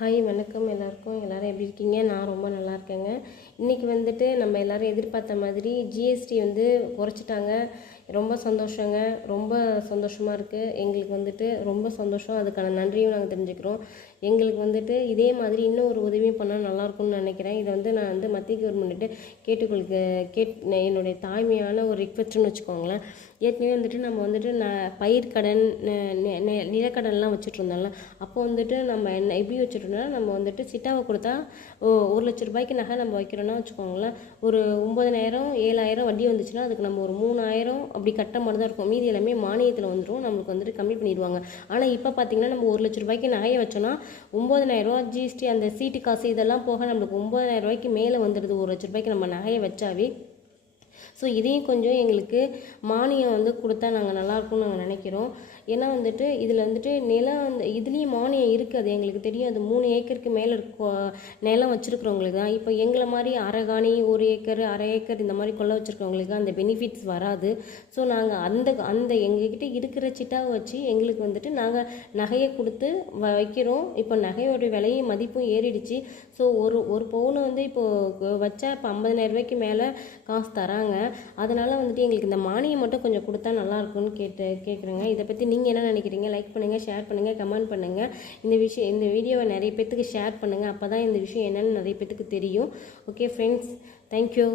Hi வணக்கம் எல்லாருக்கும். எல்லாரும் எப்படி இருக்கீங்க? நான் ரொம்ப நல்லா இருக்கேங்க. இன்றைக்கி வந்துட்டு நம்ம எல்லாரும் எதிர்பார்த்த மாதிரி ஜிஎஸ்டி வந்து குறைச்சிட்டாங்க. ரொம்ப சந்தோஷங்க. ரொம்ப சந்தோஷமாக இருக்குது எங்களுக்கு வந்துட்டு ரொம்ப சந்தோஷம். அதுக்கான நன்றியும் நாங்கள் தெரிஞ்சுக்கிறோம். எங்களுக்கு வந்துட்டு இதே மாதிரி இன்னும் ஒரு உதவியும் பண்ணால் நல்லாயிருக்கும்னு நினைக்கிறேன். இதை வந்து நான் வந்து மத்திய கவர்மெண்ட்டு கேட்டுக்கொள்க கேட் என்னுடைய தாய்மையான ஒரு ரிக்வெஸ்ட்னு வச்சுக்கோங்களேன். ஏற்கனவே வந்துட்டு நம்ம வந்துட்டு நான் பயிர்க்கடன் நெ- நெ- நிலக்கடன்லாம் வச்சுட்டு இருந்தோம்ல. அப்போ வந்துட்டு நம்ம என்ன எப்படி வச்சுட்டு இருந்தோம்னா நம்ம வந்துட்டு சிட்டாவை கொடுத்தா ஓ- ஒரு லட்ச ரூபாய்க்கு நகை நம்ம வைக்கிறோன்னா வச்சுக்கோங்களேன் ஒரு ஒம்பதனாயிரம் ஏழாயிரம் வட்டி வந்துச்சுன்னா அதுக்கு நம்ம ஒரு மூணாயிரம் அப்படி கட்ட மாதிரி தான் இருக்கும். மீதி எல்லாமே மானியத்தில் வந்துடும் நம்மளுக்கு வந்துட்டு கம்மி பண்ணிடுவாங்க. ஆனால் இப்போ பார்த்தீங்கன்னா நம்ம ஒரு லட்ச ரூபாய்க்கு நகையை வச்சோன்னா ஒம்பதனாயிரரூவா ஜிஎஸ்டி அந்த சீட்டு காசு இதெல்லாம் போக நம்மளுக்கு ஒம்பதனாயிரம் ரூபாய்க்கு மேலே வந்துடுது. ஒரு லட்ச ரூபாய்க்கு நம்ம நகையை வச்சாவே ஸோ இதையும் கொஞ்சம் எங்களுக்கு மானியம் வந்து கொடுத்தா நாங்கள் நல்லாயிருக்கும்னு நாங்கள் நினைக்கிறோம். ஏன்னா வந்துட்டு இதில் வந்துட்டு நிலம் வந்து இதுலேயும் மானியம் இருக்குது அது எங்களுக்கு தெரியும். அது மூணு ஏக்கருக்கு மேலே இருக்க நிலம் வச்சுருக்கிறவங்களுக்கு தான். இப்போ எங்களை மாதிரி அரைகாணி ஒரு ஏக்கர் அரை ஏக்கர் இந்த மாதிரி கொள்ள வச்சுருக்கவங்களுக்கு அந்த பெனிஃபிட்ஸ் வராது. ஸோ நாங்கள் அந்த அந்த எங்ககிட்ட இருக்கிற சிட்டாவை வச்சு எங்களுக்கு வந்துட்டு நாங்கள் நகையை கொடுத்து வ- வைக்கிறோம். இப்போ நகையோட விலையும் மதிப்பும் ஏறிடுச்சு. ஸோ ஒரு ஒரு பவுன் வந்து இப்போது வச்சா இப்போ ஐம்பதனாயிரம் ரூபாய்க்கு மேலே காசு தராங்க. அதனால் வந்துட்டு எங்களுக்கு இந்த மானியம் மட்டும் கொஞ்சம் கொடுத்தா நல்லா இருக்கும்னு கேட்டு கேட்குறேங்க இதை பற்றி நீங்கள் என்ன நினைக்கிறீங்க? லைக் பண்ணுங்கள் ஷேர் பண்ணுங்கள் கமெண்ட் பண்ணுங்கள் இந்த விஷயம் இந்த வீடியோவை நிறைய பேத்துக்கு ஷேர் பண்ணுங்கள் அப்போ தான் இந்த விஷயம் என்னென்னு நிறைய பேத்துக்கு தெரியும். Okay friends thank you